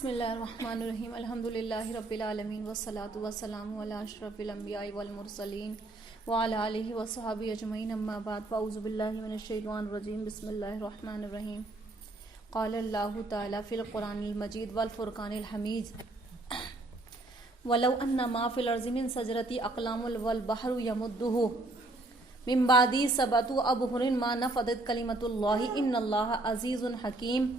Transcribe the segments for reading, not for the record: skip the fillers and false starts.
بسم اللہ الرحمن الرحیم الحمدللہ رب العالمین والصلاة والسلام علی اشرف الانبیاء والمرسلین وعلی آلہ وصحبہ اجمعین اما بعد فاعوذ باللہ من الشیطان الرجیم بسم اللہ الرحمن الرحیم قال اللہ تعالی فی القرآن المجید والفرقان الحمید ولو ان ما فی الارض من شجرۃ اقلام والبحر یمدہ من بعد سبعۃ ابحر ما نفدت کلمۃ اللہ ان اللہ عزیز حکیم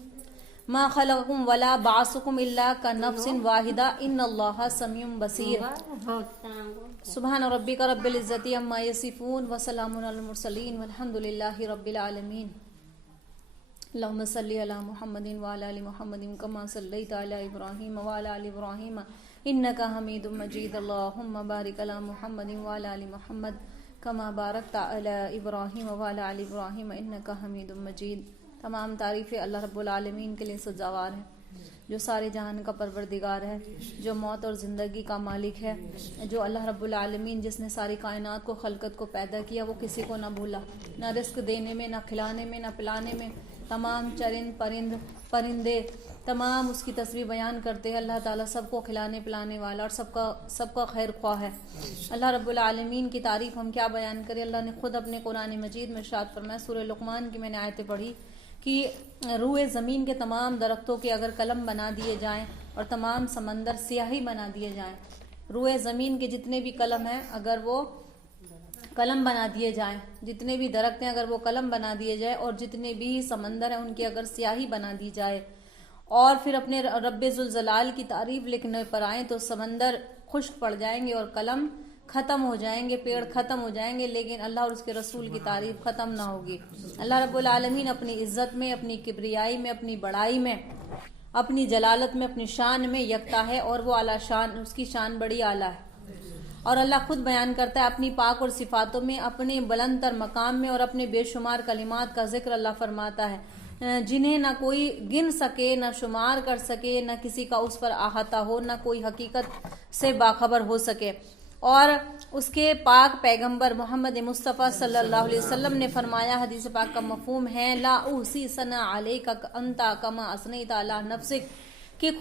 ما خلقکم ولا بعثکم الا كنفس واحدہ ان اللہ سمیع بصیر سبحان ربک رب العزت عما یصفون وسلام علی المرسلین والحمد للہ رب العالمین اللہم صلی علی محمد وعلی آل محمد کما صلیت علی ابراہیم وعلی آل ابراہیم انک حمید مجید اللہم بارک علی محمد وعلی آل محمد کما بارکت علی ابراہیم وعلی آل ابراہیم انک حمید مجید۔ تمام تعریفیں اللہ رب العالمین کے لیے سزاوار ہیں، جو سارے جہان کا پروردگار ہے، جو موت اور زندگی کا مالک ہے، جو اللہ رب العالمین جس نے ساری کائنات کو خلقت کو پیدا کیا، وہ کسی کو نہ بھولا، نہ رزق دینے میں، نہ کھلانے میں، نہ پلانے میں۔ تمام چرند پرندے تمام اس کی تسبیح بیان کرتے ہیں۔ اللہ تعالیٰ سب کو کھلانے پلانے والا اور سب کا خیر خواہ ہے۔ اللہ رب العالمین کی تعریف ہم کیا بیان کریں۔ اللہ نے خود اپنے قرآن مجید میں ارشاد فرمایا، سورہ لقمان کی میں نے آیتیں پڑھی کہ روئے زمین کے تمام درختوں کے اگر قلم بنا دیے جائیں اور تمام سمندر سیاہی بنا دیے جائیں، روئے زمین کے جتنے بھی قلم ہیں اگر وہ قلم بنا دیے جائیں، جتنے بھی درخت ہیں اگر وہ قلم بنا دیے جائیں، اور جتنے بھی سمندر ہیں ان کی اگر سیاہی بنا دی جائے، اور پھر اپنے رب ذوالجلال کی تعریف لکھنے پر آئیں تو سمندر خشک پڑ جائیں گے اور قلم ختم ہو جائیں گے، پیڑ ختم ہو جائیں گے، لیکن اللہ اور اس کے رسول کی تعریف ختم نہ ہوگی۔ اللہ رب العالمین اپنی عزت میں، اپنی کبریائی میں، اپنی بڑائی میں، اپنی جلالت میں، اپنی شان میں یکتا ہے، اور وہ اعلیٰ شان، اس کی شان بڑی اعلیٰ ہے۔ اور اللہ خود بیان کرتا ہے اپنی پاک اور صفاتوں میں، اپنے بلند تر مقام میں، اور اپنے بے شمار کلمات کا ذکر اللہ فرماتا ہے جنہیں نہ کوئی گن سکے، نہ شمار کر سکے، نہ کسی کا اس پر احاطہ ہو، نہ کوئی حقیقت سے باخبر ہو سکے۔ اور اس کے پاک پیغمبر محمد مصطفیٰ صلی اللہ علیہ وسلم نے فرمایا، حدیث پاک کا مفہوم ہے، لا احصی ثناء علیک انت کما اثنیت علی نفسک، کہ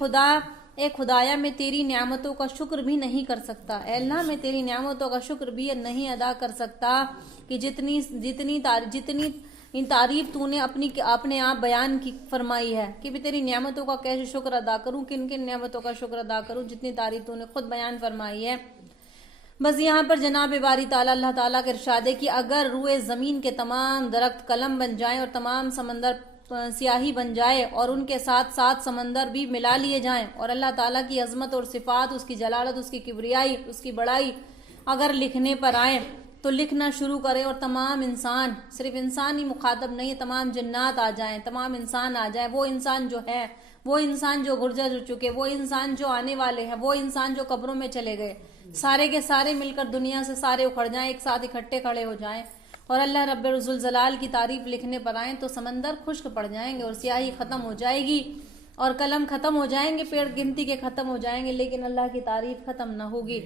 اے خدایا میں تیری نعمتوں کا شکر بھی نہیں کر سکتا، اے اللہ میں تیری نعمتوں کا شکر بھی نہیں ادا کر سکتا کہ جتنی تعریف تو نے اپنے آپ بیان کی فرمائی ہے، کہ بھی تیری نعمتوں کا کیسے شکر ادا کروں، کن کن نعمتوں کا شکر ادا کروں، جتنی تعریف تو نے خود بیان فرمائی ہے۔ بس یہاں پر جناب باری تعالیٰ اللہ تعالیٰ کے ارشاد ہے کہ اگر روئے زمین کے تمام درخت قلم بن جائیں اور تمام سمندر سیاہی بن جائے، اور ان کے ساتھ ساتھ سمندر بھی ملا لیے جائیں، اور اللہ تعالیٰ کی عظمت اور صفات، اس کی جلالت، اس کی کبریائی، اس کی بڑائی اگر لکھنے پر آئیں تو لکھنا شروع کرے، اور تمام انسان، صرف انسان ہی مخاطب نہیں ہے، تمام جنات آ جائیں، تمام انسان آ جائیں، وہ انسان جو ہے، وہ انسان جو گرجر ہو چکے، وہ انسان جو آنے والے ہیں، وہ انسان جو قبروں میں چلے گئے، سارے کے سارے مل کر دنیا سے سارے اکھڑ جائیں، ایک ساتھ اکٹھے کھڑے ہو جائیں، اور اللہ رب ذوالجلال کی تعریف لکھنے پر آئیں تو سمندر خشک پڑ جائیں گے، اور سیاہی ختم ہو جائے گی، اور قلم ختم ہو جائیں گے، پیڑ گنتی کے ختم ہو جائیں گے، لیکن اللہ کی تعریف ختم نہ ہوگی۔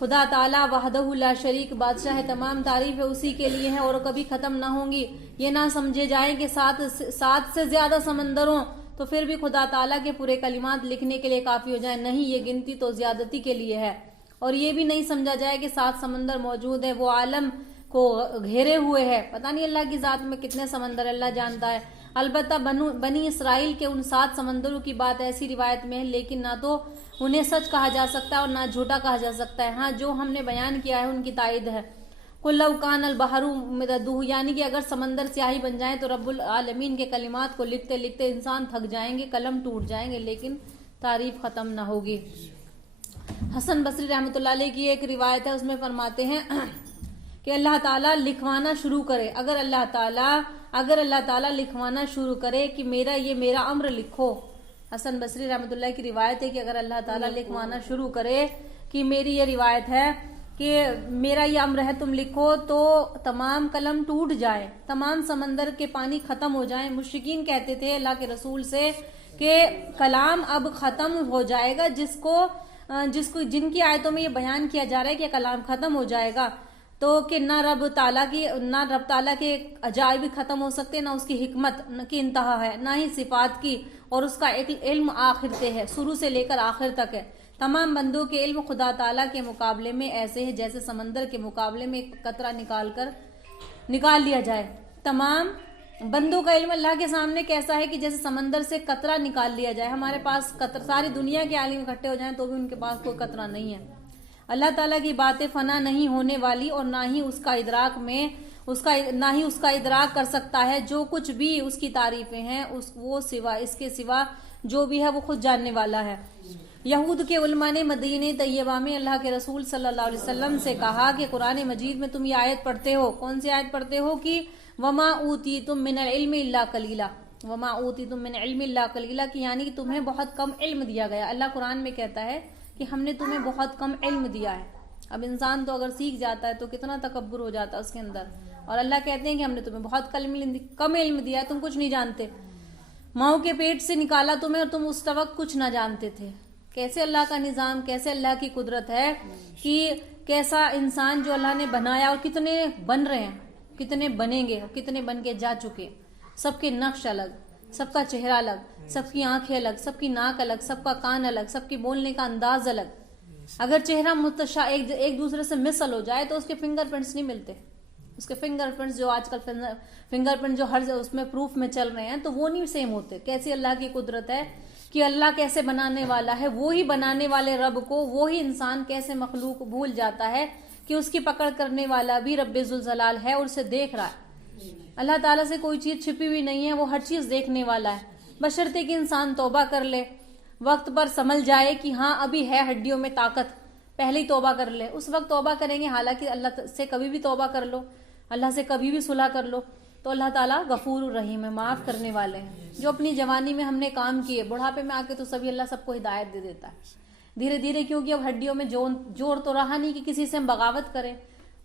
خدا تعالیٰ وحدہ لا شریک بادشاہ ہے، تمام تعریفیں اسی کے لیے ہیں، اور کبھی ختم نہ ہوں گی۔ یہ نہ سمجھے جائیں کہ سات سے زیادہ سمندروں تو پھر بھی خدا تعالیٰ کے پورے کلمات لکھنے کے لیے کافی ہو جائیں، نہیں، یہ گنتی تو زیادتی کے لیے ہے۔ اور یہ بھی نہیں سمجھا جائے کہ 7 سمندر موجود ہے، وہ عالم کو گھیرے ہوئے ہے، پتہ نہیں اللہ کی ذات میں کتنے سمندر اللہ جانتا ہے۔ البتہ بنی اسرائیل کے ان 7 سمندروں کی بات ایسی روایت میں ہے، لیکن نہ تو انہیں سچ کہا جا سکتا ہے اور نہ جھوٹا کہا جا سکتا ہے۔ ہاں، جو ہم نے بیان کیا ہے ان کی تائید ہے۔ قُل لَوْ كَانَ الْبَحْرُ مِدَادُهُ، یعنی کہ اگر سمندر سیاہی بن جائیں تو رب العالمین کے کلمات کو لکھتے لکھتے انسان تھک جائیں گے، قلم ٹوٹ جائیں گے، لیکن تعریف ختم نہ ہوگی۔ حسن بصری رحمۃ اللہ علیہ کی ایک روایت ہے، اس میں فرماتے ہیں کہ اللہ تعالیٰ لکھوانا شروع کرے، اگر اللہ تعالیٰ لکھوانا شروع کرے کہ میرا امر لکھو۔ حسن بصری رحمۃ اللہ کی روایت ہے کہ اگر اللہ تعالیٰ لکھوانا شروع کرے، کہ میری یہ روایت ہے کہ میرا یہ امر ہے تم لکھو، تو تمام قلم ٹوٹ جائے، تمام سمندر کے پانی ختم ہو جائیں۔ مشرکین کہتے تھے اللہ کے رسول سے کہ کلام اب ختم ہو جائے گا، جن کی آیتوں میں یہ بیان کیا جا رہا ہے کہ کلام ختم ہو جائے گا، تو کہ نہ رب تعالیٰ کے عجائب ختم ہو سکتے، نہ اس کی حکمت کی انتہا ہے، نہ ہی صفات کی، اور اس کا علم آخر سے ہے، شروع سے لے کر آخر تک ہے۔ تمام بندوں کے علم خدا تعالیٰ کے مقابلے میں ایسے ہے جیسے سمندر کے مقابلے میں ایک قطرہ نکال لیا جائے۔ تمام بندوں کا علم اللہ کے سامنے کیسا ہے کہ جیسے سمندر سے قطرہ نکال لیا جائے۔ ہمارے پاس ساری دنیا کے عالم اکٹھے ہو جائیں تو بھی ان کے پاس کوئی قطرہ نہیں ہے۔ اللہ تعالیٰ کی باتیں فنا نہیں ہونے والی، اور نہ ہی اس کا ادراک کر سکتا ہے۔ جو کچھ بھی اس کی تعریفیں ہیں اس کے سوا جو بھی ہے وہ خود جاننے والا ہے۔ یہود کے علماء نے مدینہ طیبہ میں اللہ کے رسول صلی اللہ علیہ وسلم سے کہا کہ قرآن مجید میں تم یہ آیت پڑھتے ہو، کون سی آیت پڑھتے ہو کہ وما اوتیتم من العلم الا قلیلا، وما اوتیتم من العلم الا قلیلا، کہ یعنی کہ تمہیں بہت کم علم دیا گیا۔ اللہ قرآن میں کہتا ہے کہ ہم نے تمہیں بہت کم علم دیا ہے۔ اب انسان تو اگر سیکھ جاتا ہے تو کتنا تکبر ہو جاتا ہے اس کے اندر، اور اللہ کہتے ہیں کہ ہم نے تمہیں بہت کم علم دیا ہے، تم کچھ نہیں جانتے، ماؤں کے پیٹ سے نکالا تمہیں اور تم اس وقت کچھ نہ جانتے تھے۔ کیسے اللہ کا نظام، کیسے اللہ کی قدرت ہے کہ کیسا انسان جو اللہ نے بنایا، اور کتنے بن رہے ہیں، کتنے بنیں گے، اور کتنے بن کے جا چکے، سب کے نقش الگ، سب کا چہرہ الگ، سب کی آنکھیں الگ، سب کی ناک الگ، سب کا کان الگ، سب کی بولنے کا انداز الگ۔ اگر چہرہ ایک دوسرے سے مثل ہو جائے تو اس کے فنگر پرنٹس نہیں ملتے، اس کے فنگر پرنٹس جو آج کل فنگر پرنٹ جو ہر اس میں پروف میں چل رہے ہیں تو وہ نہیں سیم ہوتے۔ کیسی اللہ کی قدرت ہے کہ اللہ کیسے بنانے والا ہے، وہی بنانے والے رب کو وہی انسان کیسے مخلوق بھول جاتا ہے کہ اس کی پکڑ کرنے والا بھی رب ذوالجلال ہے اور اسے دیکھ رہا ہے۔ اللہ تعالیٰ سے کوئی چیز چھپی ہوئی نہیں ہے، وہ ہر چیز دیکھنے والا ہے، بشرطے کہ انسان توبہ کر لے، وقت پر سمجھ جائے کہ ہاں ابھی ہے ہڈیوں میں طاقت، پہلے ہی توبہ کر لے، اس وقت توبہ کریں گے۔ حالانکہ اللہ سے کبھی بھی توبہ کر لو، اللہ سے کبھی بھی صلح کر لو تو اللہ تعالیٰ غفور الرحیم ہے، معاف کرنے والے ہیں۔ جو اپنی جوانی میں ہم نے کام کیے، بڑھاپے میں آ کے تو سبھی اللہ سب کو ہدایت دے دیتا ہے دھیرے دھیرے، کیونکہ اب ہڈیوں میں جوڑ تو رہا نہیں کہ کسی سے ہم بغاوت کریں،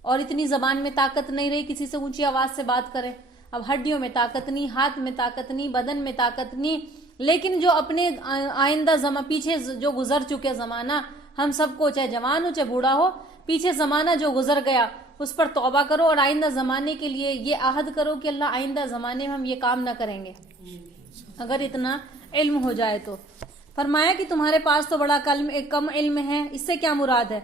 اور اتنی زبان میں طاقت نہیں رہی کسی سے اونچی آواز سے بات کریں۔ اب ہڈیوں میں طاقت نہیں، ہاتھ میں طاقت نہیں، بدن میں طاقت نہیں، لیکن جو اپنے آئندہ پیچھے جو گزر چکے زمانہ، ہم سب کو چاہے جوان ہو چاہے بوڑھا ہو، پیچھے زمانہ جو گزر گیا اس پر توبہ کرو، اور آئندہ زمانے کے لیے یہ عہد کرو کہ اللہ آئندہ زمانے میں ہم یہ کام نہ کریں گے، اگر اتنا علم ہو جائے تو۔ فرمایا کہ تمہارے پاس تو بڑا کم علم ہے، اس سے کیا مراد ہے؟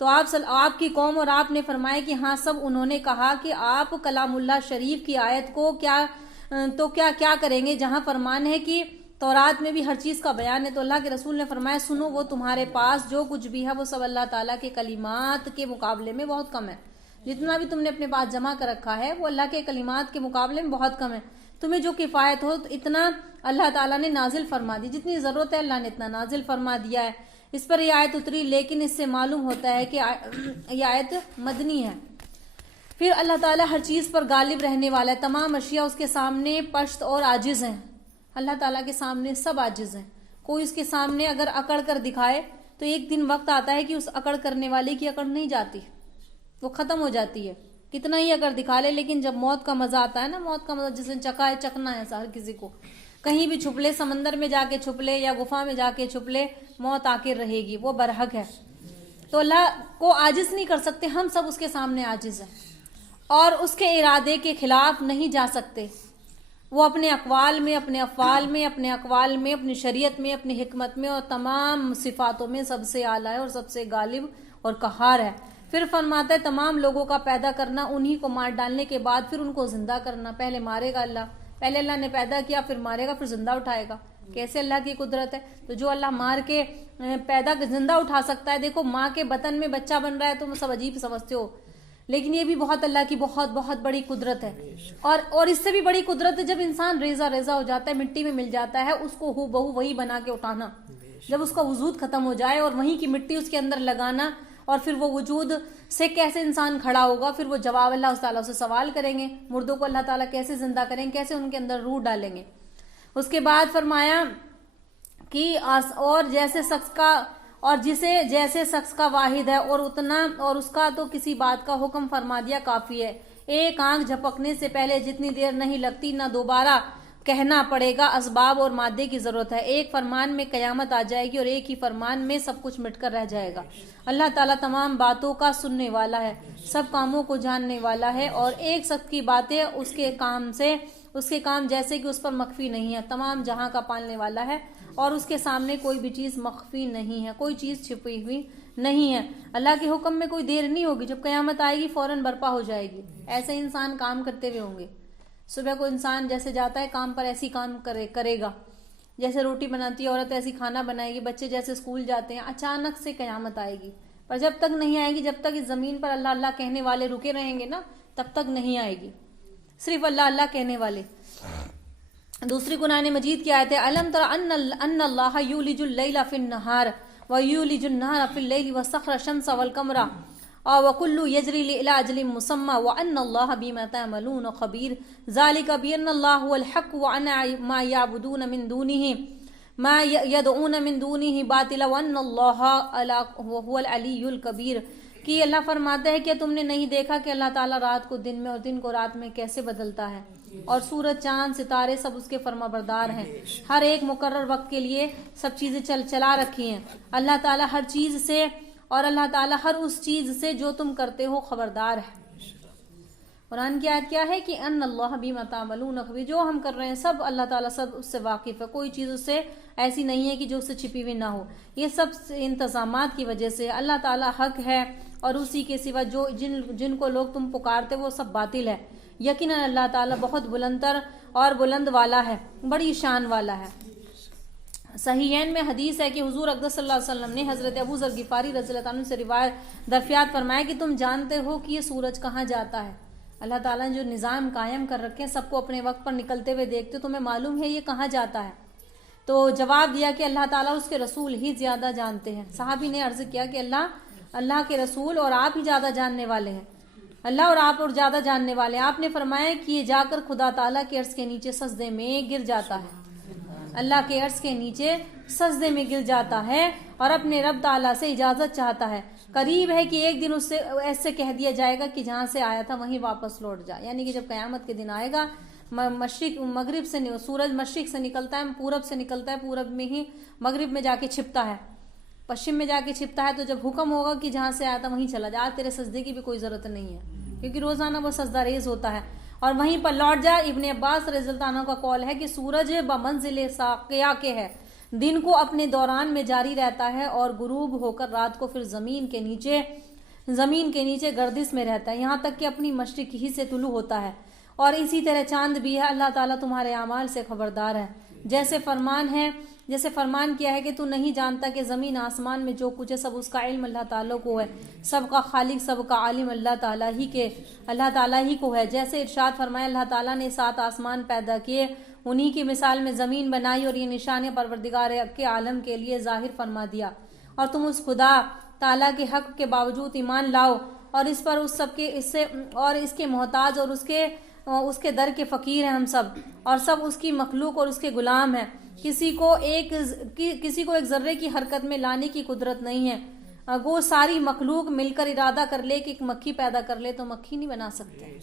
تو آپ کی قوم اور آپ نے فرمایا کہ ہاں سب انہوں نے کہا کہ آپ کلام اللہ شریف کی آیت کو کیا کریں گے جہاں فرمان ہے کہ تورات میں بھی ہر چیز کا بیان ہے۔ تو اللہ کے رسول نے فرمایا سنو، وہ تمہارے پاس جو کچھ بھی ہے وہ سب اللہ تعالیٰ کے کلمات کے مقابلے میں بہت کم ہے۔ جتنا بھی تم نے اپنے پاس جمع کر رکھا ہے وہ اللہ کے کلمات کے مقابلے میں بہت کم ہے۔ تمہیں جو کفایت ہو اتنا اللہ تعالیٰ نے نازل فرما دی، جتنی ضرورت ہے اللہ نے اتنا نازل فرما دیا ہے۔ اس پر یہ آیت اتری، لیکن اس سے معلوم ہوتا ہے کہ یہ آیت مدنی ہے۔ پھر اللہ تعالیٰ ہر چیز پر غالب رہنے والا ہے، تمام اشیاء اس کے سامنے پشت اور عاجز ہیں۔ اللہ تعالیٰ کے سامنے سب عاجز ہیں، کوئی اس کے سامنے اگر اکڑ کر دکھائے تو ایک دن وقت آتا ہے کہ اس اکڑ کرنے والے کی اکڑ نہیں جاتی، وہ ختم ہو جاتی ہے، کتنا ہی اگر دکھا لے۔ لیکن جب موت کا مزہ آتا ہے نا، موت کا مزہ جس نے چکا ہے چکنا ہے ہر کسی کو، کہیں بھی چھپ لے، سمندر میں جا کے چھپ لے یا گفا میں جا کے چھپ لے، موت آ کے رہے گی، وہ برحق ہے۔ تو اللہ کو عاجز نہیں کر سکتے، ہم سب اس کے سامنے عاجز ہیں اور اس کے ارادے کے خلاف نہیں جا سکتے۔ وہ اپنے اقوال میں، اپنے افعال میں، اپنے اقوال میں، اپنی شریعت میں، اپنی حکمت میں اور تمام صفاتوں میں سب سے اعلیٰ ہے اور سب سے غالب اور قہار ہے۔ پھر فرماتا ہے تمام لوگوں کا پیدا کرنا، انہی کو مار ڈالنے کے بعد پھر ان کو زندہ کرنا۔ پہلے مارے گا اللہ، پہلے اللہ نے پیدا کیا، پھر مارے گا، پھر زندہ اٹھائے گا۔ کیسے اللہ کی قدرت ہے؟ تو جو اللہ مار کے زندہ اٹھا سکتا ہے، دیکھو ماں کے بطن میں بچہ بن رہا ہے تو سب عجیب سمجھتے ہو، لیکن یہ بھی بہت اللہ کی بہت بہت بڑی قدرت ہے۔ اور اس سے بھی بڑی قدرت ہے جب انسان ریزہ ہو جاتا ہے، مٹی میں مل جاتا ہے، اس کو ہو بہو وہی بنا کے اٹھانا، جب اس کا وجود ختم ہو جائے اور وہیں کی مٹی اس کے اندر لگانا، اور پھر وہ وجود سے کیسے انسان کھڑا ہوگا، پھر وہ جواب اللہ تعالیٰ سے سوال کریں گے، مردوں کو اللہ تعالیٰ کیسے زندہ کریں گے، کیسے ان کے اندر روح ڈالیں گے۔ اس کے بعد فرمایا کہ جیسے شخص کا واحد ہے اور اتنا، اور اس کا تو کسی بات کا حکم فرما دیا کافی ہے۔ ایک آنکھ جھپکنے سے پہلے جتنی دیر نہیں لگتی، نہ دوبارہ کہنا پڑے گا، اسباب اور مادے کی ضرورت ہے۔ ایک فرمان میں قیامت آ جائے گی اور ایک ہی فرمان میں سب کچھ مٹ کر رہ جائے گا۔ اللہ تعالیٰ تمام باتوں کا سننے والا ہے، سب کاموں کو جاننے والا ہے، اور ایک شخص کی باتیں اس کے کام جیسے کہ اس پر مخفی نہیں ہے۔ تمام جہاں کا پالنے والا ہے اور اس کے سامنے کوئی بھی چیز مخفی نہیں ہے، کوئی چیز چھپی ہوئی نہیں ہے۔ اللہ کے حکم میں کوئی دیر نہیں ہوگی، جب قیامت آئے گی فوراً برپا ہو جائے گی۔ ایسے انسان کام کرتے ہوئے ہوں گے، صبح کو انسان جیسے جاتا ہے کام پر ایسی کام کرے گا، جیسے روٹی بناتی ہے عورت ایسی کھانا بنائے گی، بچے جیسے اسکول جاتے ہیں۔ اچانک سے قیامت آئے گی، پر جب تک نہیں آئے گی، جب تک اس زمین پر اللہ اللہ کہنے والے رکے رہیں گے نا، تب تک نہیں آئے گی، صرف اللہ اللہ کہنے والے۔ دوسری قرآن مجید کی آیت ہے الم تر ان اللہ یولج اللیل فی النہار ویولج النہار فی اللیل وسخر الشمس والقمر وکل یجری الی اجل مسمى وان اللہ بما تعملون خبیر ذلک بان اللہ هو الحق وان ما یعبدون من دونه ما يدعون من دونه باطلا وان اللہ هو العلی الکبیر۔ کہ اللہ فرماتا ہے کہ تم نے نہیں دیکھا کہ اللہ تعالیٰ رات کو دن میں اور دن کو رات میں کیسے بدلتا ہے، اور سورج چاند ستارے سب اس کے فرما بردار ہیں، ہر ایک مقرر وقت کے لیے سب چیزیں چلا رکھی ہیں۔ اللہ تعالیٰ ہر چیز سے اور اللہ تعالیٰ ہر اس چیز سے جو تم کرتے ہو خبردار ہے۔ قرآن کی آیت کیا ہے کہ ان اللہ بما تعملون خبیر، جو ہم کر رہے ہیں سب اللہ تعالیٰ سب اس سے واقف ہے، کوئی چیز اس سے ایسی نہیں ہے کہ جو اس سے چھپی ہوئی نہ ہو۔ یہ سب انتظامات کی وجہ سے اللہ تعالیٰ حق ہے، اور اسی کے سوا جو جن کو لوگ تم پکارتے وہ سب باطل ہے۔ یقیناً اللہ تعالیٰ بہت بلندر اور بلند والا ہے، بڑی شان والا ہے۔ صحیحین میں حدیث ہے کہ حضور اقدس صلی اللہ علیہ وسلم نے حضرت ابو ذر غفاری رضی اللہ عنہ سے روایت دریافت فرمایا کہ تم جانتے ہو کہ یہ سورج کہاں جاتا ہے؟ اللہ تعالیٰ نے جو نظام قائم کر رکھے ہیں، سب کو اپنے وقت پر نکلتے ہوئے دیکھتے، تمہیں معلوم ہے یہ کہاں جاتا ہے؟ تو جواب دیا کہ اللہ تعالیٰ اس کے رسول ہی زیادہ جانتے ہیں۔ صحابی نے عرض کیا کہ اللہ کے رسول اور آپ ہی زیادہ جاننے والے ہیں، اللہ اور آپ اور زیادہ جاننے والے ہیں۔ آپ نے فرمایا کہ یہ جا کر خدا تعالیٰ کے عرش کے نیچے سجدے میں گر جاتا ہے، اللہ کے عرش کے نیچے سجدے میں گر جاتا ہے اور اپنے رب تعالیٰ سے اجازت چاہتا ہے۔ قریب ہے کہ ایک دن اس سے ایسے کہہ دیا جائے گا کہ جہاں سے آیا تھا وہیں واپس لوٹ جا، یعنی کہ جب قیامت کے دن آئے گا، مغرب سے سورج مشرق سے نکلتا ہے، پورب سے نکلتا ہے، پورب میں ہی مغرب میں جا کے چھپتا ہے، پشچم میں جا کے چھپتا ہے۔ تو جب حکم ہوگا کہ جہاں سے آیا تھا وہیں چلا جا، تیرے سجدے کی بھی کوئی ضرورت نہیں ہے، کیونکہ روزانہ وہ سجدہ ریز ہوتا ہے اور وہیں پر لوٹ جا۔ ابن عباس رضی اللہ عنہ کا قول ہے کہ سورج بمنزل ساقیہ کے ہے، دن کو اپنے دوران میں جاری رہتا ہے اور غروب ہو کر رات کو پھر زمین کے نیچے گردش میں رہتا ہے، یہاں تک کہ اپنی مشرق ہی سے طلوع ہوتا ہے۔ اور اسی طرح چاند بھی ہے، اللہ تعالیٰ تمہارے اعمال سے خبردار ہے۔ جیسے فرمان کیا ہے کہ تو نہیں جانتا کہ زمین آسمان میں جو کچھ ہے سب اس کا علم اللہ تعالیٰ کو ہے، سب کا خالق سب کا عالم اللہ تعالیٰ ہی کو ہے۔ جیسے ارشاد فرمایا اللہ تعالیٰ نے 7 آسمان پیدا کیے، انہی کی مثال میں زمین بنائی اور یہ نشان پروردگار کے عالم کے لیے ظاہر فرما دیا، اور تم اس خدا تعالیٰ کے حق کے باوجود ایمان لاؤ اور اس پر اس سب کے اس کے محتاج اور اس کے در کے فقیر ہیں ہم سب، اور سب اس کی مخلوق اور اس کے غلام ہیں۔ کسی کو ایک ذرے کی حرکت میں لانے کی قدرت نہیں ہے، وہ ساری مخلوق مل کر ارادہ کر لے کہ ایک مکھی پیدا کر لے تو مکھی نہیں بنا سکتے،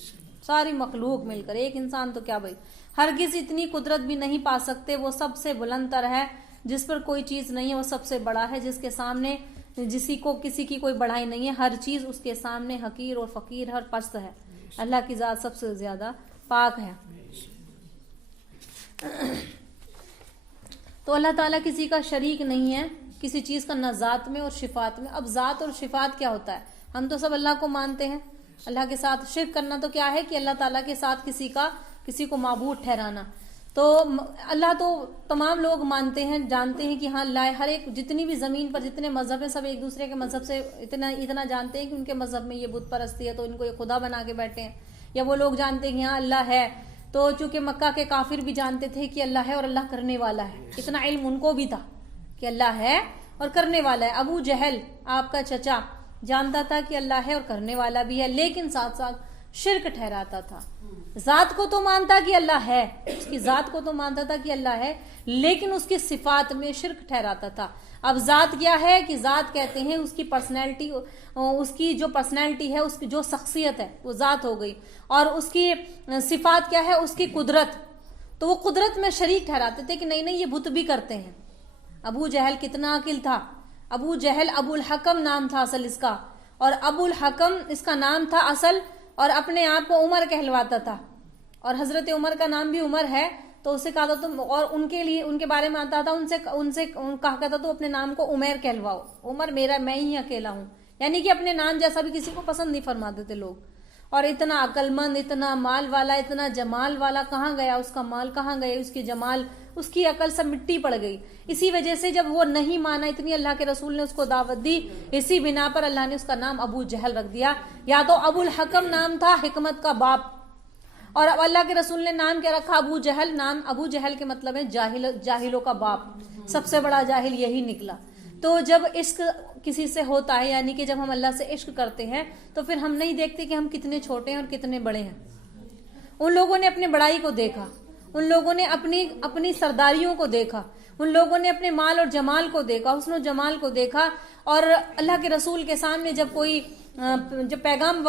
ساری مخلوق مل کر، ایک انسان تو کیا بھائی، ہرگز اتنی قدرت بھی نہیں پا سکتے۔ وہ سب سے بلند تر ہے، جس پر کوئی چیز نہیں ہے، وہ سب سے بڑا ہے، جس کے سامنے کسی کی کوئی بڑائی نہیں ہے، ہر چیز اس کے سامنے حقیر اور فقیر ہر پست ہے۔ اللہ کی ذات سب سے زیادہ پاک ہے۔ تو اللہ تعالیٰ کسی کا شریک نہیں ہے، کسی چیز کا، نہ ذات میں اور صفات میں۔ اب ذات اور صفات کیا ہوتا ہے؟ ہم تو سب اللہ کو مانتے ہیں، اللہ کے ساتھ شرک کرنا تو کیا ہے کہ اللہ تعالیٰ کے ساتھ کسی کو معبود ٹھہرانا۔ تو اللہ تو تمام لوگ مانتے ہیں، جانتے ہیں کہ ہاں اللہ، ہر ایک جتنی بھی زمین پر جتنے مذہب ہیں سب ایک دوسرے کے مذہب سے اتنا جانتے ہیں کہ ان کے مذہب میں یہ بت پرستی ہے تو ان کو یہ خدا بنا کے بیٹھے ہیں، یا وہ لوگ جانتے ہیں کہ ہاں اللہ ہے۔ تو چونکہ مکہ کے کافر بھی جانتے تھے کہ اللہ ہے اور اللہ کرنے والا ہے، اتنا علم ان کو بھی تھا کہ اللہ ہے اور کرنے والا ہے۔ ابو جہل آپ کا چچا جانتا تھا کہ اللہ ہے اور کرنے والا بھی ہے، لیکن ساتھ ساتھ شرک ٹھہراتا تھا۔ ذات کو تو مانتا کہ اللہ ہے، اس کی ذات کو تو مانتا تھا کہ اللہ ہے، لیکن اس کی صفات میں شرک ٹھہراتا تھا۔ اب ذات کیا ہے کہ ذات کہتے ہیں اس کی پرسنالٹی، اس کی جو پرسنالٹی ہے، اس کی جو شخصیت ہے وہ ذات ہو گئی، اور اس کی صفات کیا ہے؟ اس کی قدرت۔ تو وہ قدرت میں شریک ٹھہراتے تھے کہ نہیں نہیں یہ بت بھی کرتے ہیں. ابو جہل کتنا عاقل تھا. ابو جہل ابو الحکم نام تھا اصل اس کا, اور ابو الحکم اس کا نام تھا اصل, اور اپنے آپ کو عمر کہلواتا تھا, اور حضرت عمر کا نام بھی عمر ہے. تو اسے کہا تھا تم, اور ان کے لیے ان کے بارے میں آتا تھا ان سے کہا کرتا تو اپنے نام کو عمیر کہلواؤ, عمر میرا میں ہی اکیلا ہوں, یعنی کہ اپنے نام جیسا بھی کسی کو پسند نہیں فرماتے تھے لوگ. اور اتنا عقل مند, اتنا مال والا, اتنا جمال والا, کہاں گیا اس کا مال, کہاں گئے اس کی جمال, اس کی عقل سب مٹی پڑ گئی. اسی وجہ سے جب وہ نہیں مانا, اتنی اللہ کے رسول نے اس کو دعوت دی, اسی بنا پر اللہ نے اس کا نام ابو جہل رکھ دیا. یا تو ابو الحکم نام تھا, حکمت کا باپ, اور اللہ کے رسول نے نام کیا رکھا ابو جہل. نام ابو جہل کے مطلب ہے جاہلوں کا باپ, سب سے بڑا جاہل یہی نکلا. تو جب عشق کسی سے ہوتا ہے, یعنی کہ جب ہم اللہ سے عشق کرتے ہیں, تو پھر ہم نہیں دیکھتے کہ ہم کتنے چھوٹے ہیں اور کتنے بڑے ہیں. ان لوگوں نے اپنے بڑائی کو دیکھا, ان لوگوں نے اپنی سرداریوں کو دیکھا, ان لوگوں نے اپنے مال اور جمال کو دیکھا, حسن و جمال کو دیکھا. اور اللہ کے رسول کے سامنے جب پیغام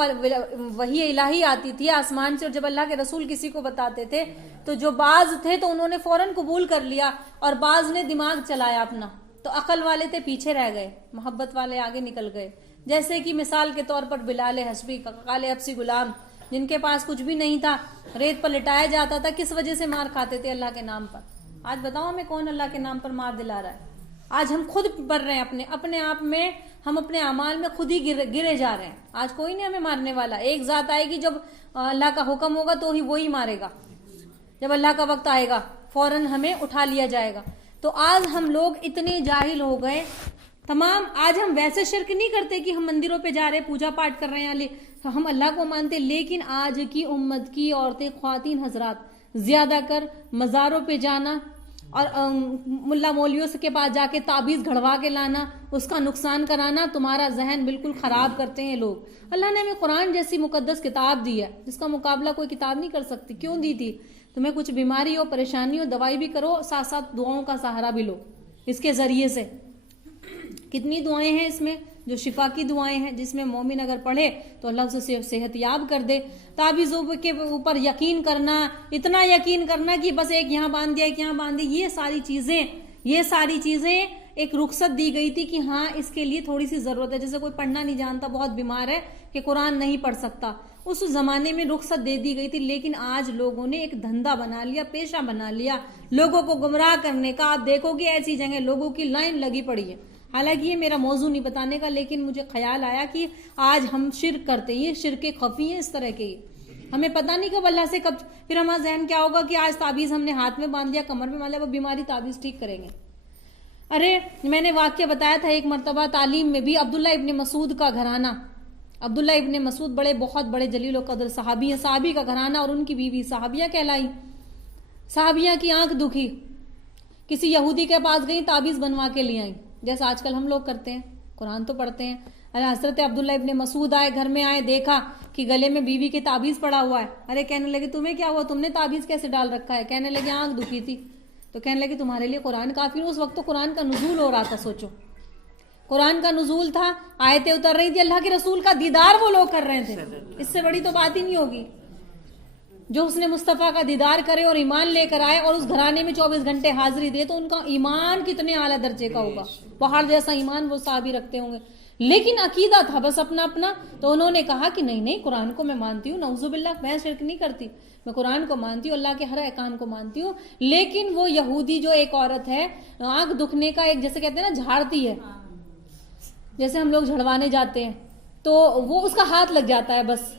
وحی الہی آتی تھی آسمان سے, اور جب اللہ کے رسول کسی کو بتاتے تھے, تو جو بعض تھے تو انہوں نے فوراً قبول کر لیا, اور بعض نے دماغ چلایا اپنا. تو عقل والے تھے پیچھے رہ گئے, محبت والے آگے نکل گئے. جیسے کہ مثال کے طور پر بلال حبشی, قال حبشی غلام, جن کے پاس کچھ بھی نہیں تھا, ریت پر لٹایا جاتا تھا, کس وجہ سے مار کھاتے تھے؟ اللہ کے نام پر. آج بتاؤ ہمیں کون اللہ کے نام پر مار دلا رہا ہے؟ آج ہم خود بڑھ رہے ہیں اپنے آپ میں, ہم اپنے اعمال میں خود ہی گرے جا رہے ہیں. آج کوئی نہیں ہمیں مارنے والا. ایک ذات آئے گی جب اللہ کا حکم ہوگا تو ہی وہی مارے گا. جب اللہ کا وقت آئے گا فوراً ہمیں اٹھا لیا جائے گا. تو آج ہم لوگ اتنے جاہل ہو گئے تمام. آج ہم ویسے شرک نہیں کرتے کہ ہم مندروں پہ جا رہے ہیں, پوجا پاٹ کر رہے ہیں, ہم اللہ کو مانتے, لیکن آج کی امت کی عورتیں, خواتین حضرات, زیادہ کر مزاروں پہ جانا اور ملا مولویوں کے پاس جا کے تعبیذ گھڑوا کے لانا, اس کا نقصان کرانا, تمہارا ذہن بالکل خراب کرتے ہیں لوگ. اللہ نے ہمیں قرآن جیسی مقدس کتاب دی ہے, جس کا مقابلہ کوئی کتاب نہیں کر سکتی. کیوں دی تھی؟ تمہیں کچھ بیماری ہو, پریشانی ہو, دوائی بھی کرو, ساتھ ساتھ دعاؤں کا سہارا بھی لو. اس کے ذریعے سے کتنی دعائیں ہیں اس میں جو شفا کی دعائیں ہیں, جس میں مومن اگر پڑھے تو اللہ اسے صحت یاب کر دے. تعویذوں کے اوپر یقین کرنا, اتنا یقین کرنا کہ بس ایک یہاں باندھ دیا, ایک یہاں باندھ دیا, یہ ساری چیزیں ایک رخصت دی گئی تھی کہ ہاں اس کے لیے تھوڑی سی ضرورت ہے. جیسے کوئی پڑھنا نہیں جانتا, بہت بیمار ہے, کہ قرآن نہیں پڑھ سکتا, اس زمانے میں رخصت دے دی گئی تھی. لیکن آج لوگوں نے ایک دھندا بنا لیا, پیشہ بنا لیا لوگوں کو گمراہ کرنے کا. آپ دیکھو گے ایسی جگہ لوگوں کی لائن لگی پڑی ہے. حالانکہ یہ میرا موضوع نہیں بتانے کا, لیکن مجھے خیال آیا کہ آج ہم شرک کرتے ہیں, یہ شرک خفی ہیں اس طرح کے. ہمیں پتہ نہیں کب اللہ سے کب پھر ہمارا ذہن کیا ہوگا کہ آج تعبیذ ہم نے ہاتھ میں باندھ لیا, کمر میں باندھ لیا, وہ بیماری تعبیذ ٹھیک کریں گے. ارے میں نے واقعہ بتایا تھا ایک مرتبہ تعلیم میں بھی, عبداللہ ابن مسعود کا گھرانہ. عبداللہ ابن مسعود بہت بڑے جلیل و قدر صحابی ہیں, صحابی کا گھرانہ, اور ان کی بیوی صحابیہ کہلائی. صحابیہ کی آنکھ دکھی, کسی یہودی کے پاس گئی, تعبیذ بنوا کے لے آئی, جیسا آج کل ہم لوگ کرتے ہیں. قرآن تو پڑھتے ہیں. حضرت عبداللہ ابن مسعود آئے, گھر میں آئے, دیکھا کہ گلے میں بیوی کے تعبیذ پڑا ہوا ہے. ارے کہنے لگے تمہیں کیا ہوا, تم نے تعبیذ کیسے ڈال رکھا ہے؟ کہنے لگے آنکھ دکھی تھی. تو کہنے لگے تمہارے لیے قرآن کافی. اس وقت تو قرآن کا نزول ہو رہا تھا, سوچو قرآن کا نزول تھا, آیتیں اتر رہی تھی, اللہ کے رسول کا دیدار وہ لوگ کر رہے تھے. اس سے بڑی تو بات ہی نہیں ہوگی. جو حسن مصطفیٰ کا دیدار کرے اور ایمان لے کر آئے اور اس گھرانے میں 24 گھنٹے حاضری دے, تو ان کا ایمان کتنے اعلیٰ درجے کا ہوگا. پہاڑ جیسا ایمان وہ صحابی رکھتے ہوں گے. لیکن عقیدہ تھا بس اپنا اپنا. تو انہوں نے کہا کہ نہیں قرآن کو میں مانتی ہوں, نعوذ باللہ, میں شرک نہیں کرتی, میں قرآن کو مانتی ہوں, اللہ کے ہر احکام کو مانتی ہوں. لیکن وہ یہودی جو ایک عورت ہے, آنکھ دکھنے کا ایک جیسے کہتے ہیں نا جھاڑتی ہے, جیسے ہم لوگ جھڑوانے جاتے ہیں تو وہ اس کا ہاتھ لگ جاتا ہے بس.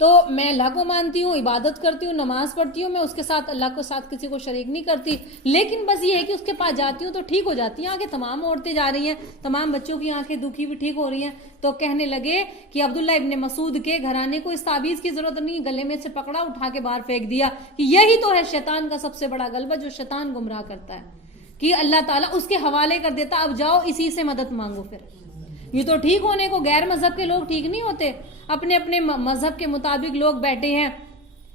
تو میں اللہ کو مانتی ہوں, عبادت کرتی ہوں, نماز پڑھتی ہوں, میں اس کے ساتھ اللہ کو ساتھ کسی کو شریک نہیں کرتی. لیکن بس یہ ہے کہ اس کے پاس جاتی ہوں تو ٹھیک ہو جاتی ہیں آنکھیں. تمام عورتیں جا رہی ہیں, تمام بچوں کی آنکھیں دکھی ہوئی ٹھیک ہو رہی ہیں. تو کہنے لگے کہ عبداللہ ابن مسعود کے گھرانے کو اس تعبیذ کی ضرورت نہیں, گلے میں سے پکڑا, اٹھا کے باہر پھینک دیا کہ یہی تو ہے شیطان کا سب سے بڑا غلبہ, جو شیطان گمراہ کرتا ہے کہ اللہ تعالیٰ اس کے حوالے کر دیتا, اب جاؤ اسی سے مدد مانگو. پھر یہ تو ٹھیک ہونے کو, غیر مذہب کے لوگ ٹھیک نہیں ہوتے. اپنے اپنے مذہب کے مطابق لوگ بیٹھے ہیں,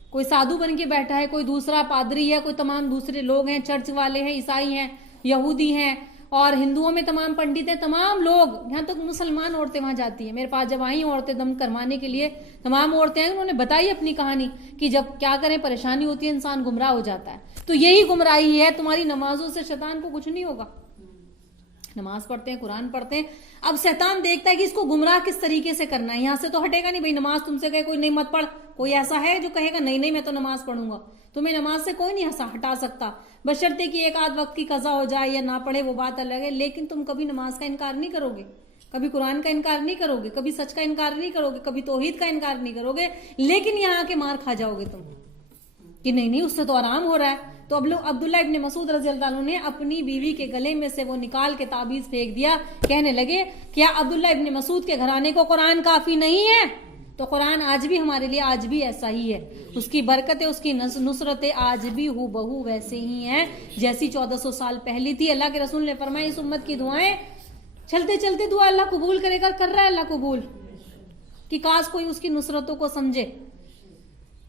کوئی سادھو بن کے بیٹھا ہے, کوئی دوسرا پادری ہے, کوئی تمام دوسرے لوگ ہیں, چرچ والے ہیں, عیسائی ہیں, یہودی ہیں, اور ہندوؤں میں تمام پنڈت ہیں، تمام لوگ، یہاں تک مسلمان عورتیں وہاں جاتی ہیں. میرے پاس جب آئی عورتیں دم کروانے کے لیے، تمام عورتیں ہیں، انہوں نے بتائی اپنی کہانی کہ جب کیا کریں، پریشانی ہوتی ہے، انسان گمراہ ہو جاتا ہے. تو یہی گمراہی ہے، تمہاری نمازوں سے شیطان کو کچھ نہیں ہوگا. نماز پڑھتے ہیں، قرآن پڑھتے ہیں، اب شیطان دیکھتا ہے کہ اس کو گمراہ کس طریقے سے کرنا ہے. یہاں سے تو ہٹے گا نہیں، بھائی نماز تم سے کہے کوئی نہیں مت پڑھ، کوئی ایسا ہے جو کہے گا نہیں میں تو نماز پڑھوں گا؟ تمہیں نماز سے کوئی نہیں ہٹا سکتا، بشرطے کہ ایک آدھ وقت کی قضا ہو جائے یا نہ پڑھے، وہ بات الگ ہے. لیکن تم کبھی نماز کا انکار نہیں کرو گے، کبھی قرآن کا انکار نہیں کرو گے، کبھی سچ کا انکار نہیں کرو گے، کبھی توحید کا انکار نہیں کرو گے. لیکن یہاں آ کے مار کھا جاؤ گے تم کہ نہیں اس سے تو آرام ہو رہا ہے. تو اب لوگ عبداللہ ابن مسعود رضی اللہ عنہ نے اپنی بیوی کے گلے میں سے وہ نکال کے تعبیز پھینک دیا. کہنے لگے کیا عبداللہ ابن مسعود کے گھرانے کو قرآن کافی نہیں ہے؟ تو قرآن آج بھی ہمارے لیے آج بھی ایسا ہی ہے. اس کی برکتیں، اس کی نصرتیں آج بھی ہو بہو ویسے ہی ہیں جیسی 1400 سال پہلی تھی. اللہ کے رسول نے فرمایا اس امت کی دعائیں چلتے چلتے دعا اللہ قبول کرے گا، کر رہا ہے اللہ قبول، کہ کاش کوئی اس کی نصرتوں کو سمجھے.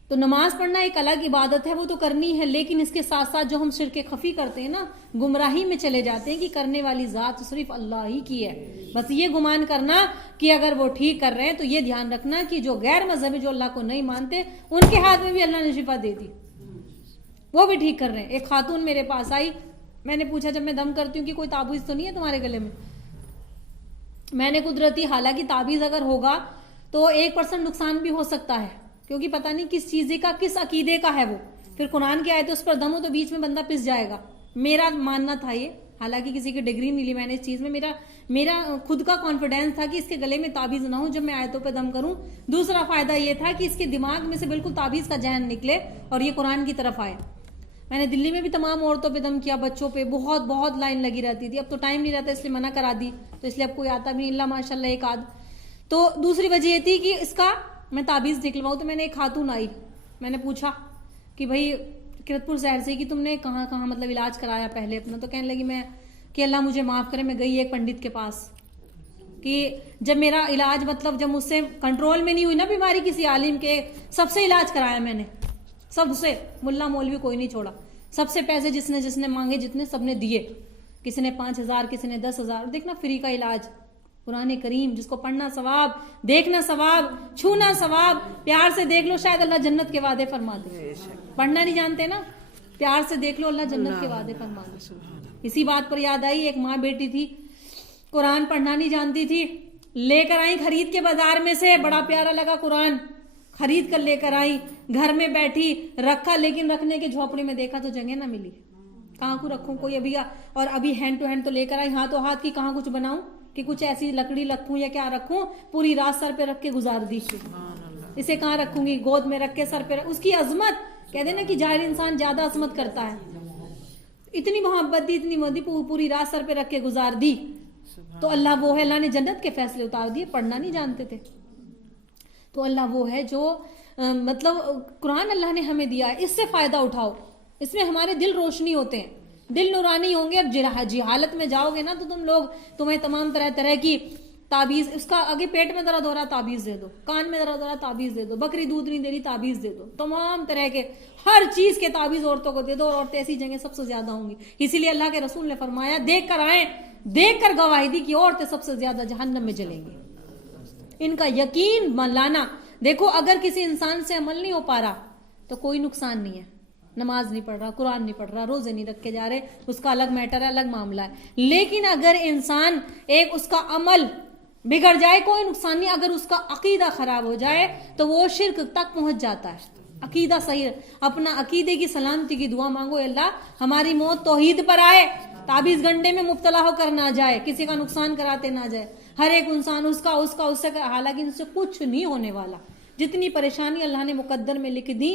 تو نماز پڑھنا ایک الگ عبادت ہے، وہ تو کرنی ہے، لیکن اس کے ساتھ ساتھ جو ہم شرک خفی کرتے ہیں نا، گمراہی میں چلے جاتے ہیں کہ کرنے والی ذات صرف اللہ ہی کی ہے. بس یہ گمان کرنا کہ اگر وہ ٹھیک کر رہے ہیں تو یہ دھیان رکھنا کہ جو غیر مذہبی، جو اللہ کو نہیں مانتے، ان کے ہاتھ میں بھی اللہ نے شفا دے دی، وہ بھی ٹھیک کر رہے ہیں. ایک خاتون میرے پاس آئی، میں نے پوچھا جب میں دم کرتی ہوں کہ کوئی تعویذ تو نہیں ہے تمہارے گلے میں؟ میں نے قدرتی، حالانکہ تعویذ اگر ہوگا تو 1% نقصان بھی ہو سکتا ہے، کیونکہ پتہ نہیں کس چیز کا، کس عقیدے کا ہے وہ. پھر قرآن کی آیت اس پر دم ہو تو بیچ میں بندہ پس جائے گا. میرا ماننا تھا یہ، حالانکہ کسی کی ڈگری نہیں لی میں نے اس چیز میں، میرا خود کا کانفیڈینس تھا کہ اس کے گلے میں تعویذ نہ ہو جب میں آیتوں پہ دم کروں. دوسرا فائدہ یہ تھا کہ اس کے دماغ میں سے بالکل تعویذ کا ذہن نکلے اور یہ قرآن کی طرف آئے. میں نے دلی میں بھی تمام عورتوں پہ دم کیا، بچوں پہ بہت لائن لگی رہتی تھی. اب تو ٹائم نہیں رہتا اس لیے منع کرا دی، تو اس لیے اب کوئی آتا بھی نہیں، اللہ ماشاء اللہ ایک آدھ. تو دوسری وجہ یہ تھی کہ اس کا میں تعبیز نکلواؤں. تو میں نے ایک خاتون آئی، میں نے پوچھا کہ بھائی کرتپور شہر سے کہ تم نے کہاں مطلب علاج کرایا پہلے اپنا؟ تو کہنے لگی میں کہ اللہ مجھے معاف کرے، میں گئی ایک پنڈت کے پاس کہ جب میرا علاج مطلب جب مجھ سے کنٹرول میں نہیں ہوئی نا بیماری، کسی عالم کے سب سے علاج کرایا میں نے، سب سے، ملا مولوی کوئی نہیں چھوڑا. سب سے پیسے جس نے مانگے، جتنے سب نے دیے. کسی نے 5000، کسی نے 10,000. دیکھنا فری کا علاج، قرآن کریم جس کو پڑھنا ثواب، دیکھنا ثواب، چھونا ثواب. پیار سے دیکھ لو شاید اللہ جنت کے وعدے فرما دے. پڑھنا نہیں جانتے نا، پیار سے دیکھ لو اللہ جنت کے وعدے فرما دے. اسی بات پر یاد آئی، ایک ماں بیٹی تھی، قرآن پڑھنا نہیں جانتی تھی، لے کر آئی خرید کے بازار میں سے، بڑا پیارا لگا قرآن، خرید کر لے کر آئی، گھر میں بیٹھی رکھا، لیکن رکھنے کے جھوپڑی میں دیکھا تو جگہ نہ ملی. کہاں کو رکھوں کوئی ابھی ہینڈ ٹو ہینڈ تو لے کر آئی، ہاتھ و ہاتھ کی کہاں کچھ بناؤں کہ کچھ ایسی لکڑی رکھوں یا کیا رکھوں. پوری رات سر پہ رکھ کے گزار دی. اسے کہاں رکھوں گی، گود میں رکھ کے سر پہ اس کی عظمت، کہتے ہیں نا کہ جاہل انسان زیادہ عظمت کرتا ہے. اتنی محبت دی، اتنی مدی، پوری رات سر پہ رکھ کے گزار دی. تو اللہ وہ ہے، اللہ نے جنت کے فیصلے اتار دیے. پڑھنا نہیں جانتے تھے. تو اللہ وہ ہے جو مطلب قرآن اللہ نے ہمیں دیا ہے، اس سے فائدہ اٹھاؤ. اس میں ہمارے دل روشنی ہوتے ہیں، دل نورانی ہوں گے. اب جہالت میں جاؤ گے نا تو تمہیں تمام طرح کی تعبیز، اس کا آگے پیٹ میں درد ہو رہا تعبیز دے دو، کان میں درد ہو رہا تعبیز دے دو، بکری دودھ نہیں دے رہی تعبیز دے دو، تمام طرح کے ہر چیز کے تعبیز عورتوں کو دے دو. اور عورتیں ایسی جگہ سب سے زیادہ ہوں گی. اسی لیے اللہ کے رسول نے فرمایا دیکھ کر آئیں، دیکھ کر گواہی دی کہ عورتیں سب سے زیادہ جہنم میں جلیں گی. ان کا یقین لانا. دیکھو اگر کسی انسان سے عمل نہیں ہو پا رہا تو کوئی نقصان نہیں ہے. نماز نہیں پڑھ رہا، قرآن نہیں پڑھ رہا، روزے نہیں رکھ کے جا رہے، اس کا الگ میٹر ہے، الگ معاملہ ہے. لیکن اگر انسان اس کا عمل بگڑ جائے کوئی نقصان نہیں. اگر اس کا عقیدہ خراب ہو جائے تو وہ شرک تک پہنچ جاتا ہے. عقیدہ صحیح، اپنا عقیدے کی سلامتی کی دعا مانگو، اللہ ہماری موت توحید پر آئے، تعبیز گنڈے میں مبتلا ہو کر نہ جائے، کسی کا نقصان کراتے نہ جائے. ہر ایک انسان اس سے، حالانکہ ان سے کچھ نہیں ہونے والا. جتنی پریشانی اللہ نے مقدر میں لکھ دی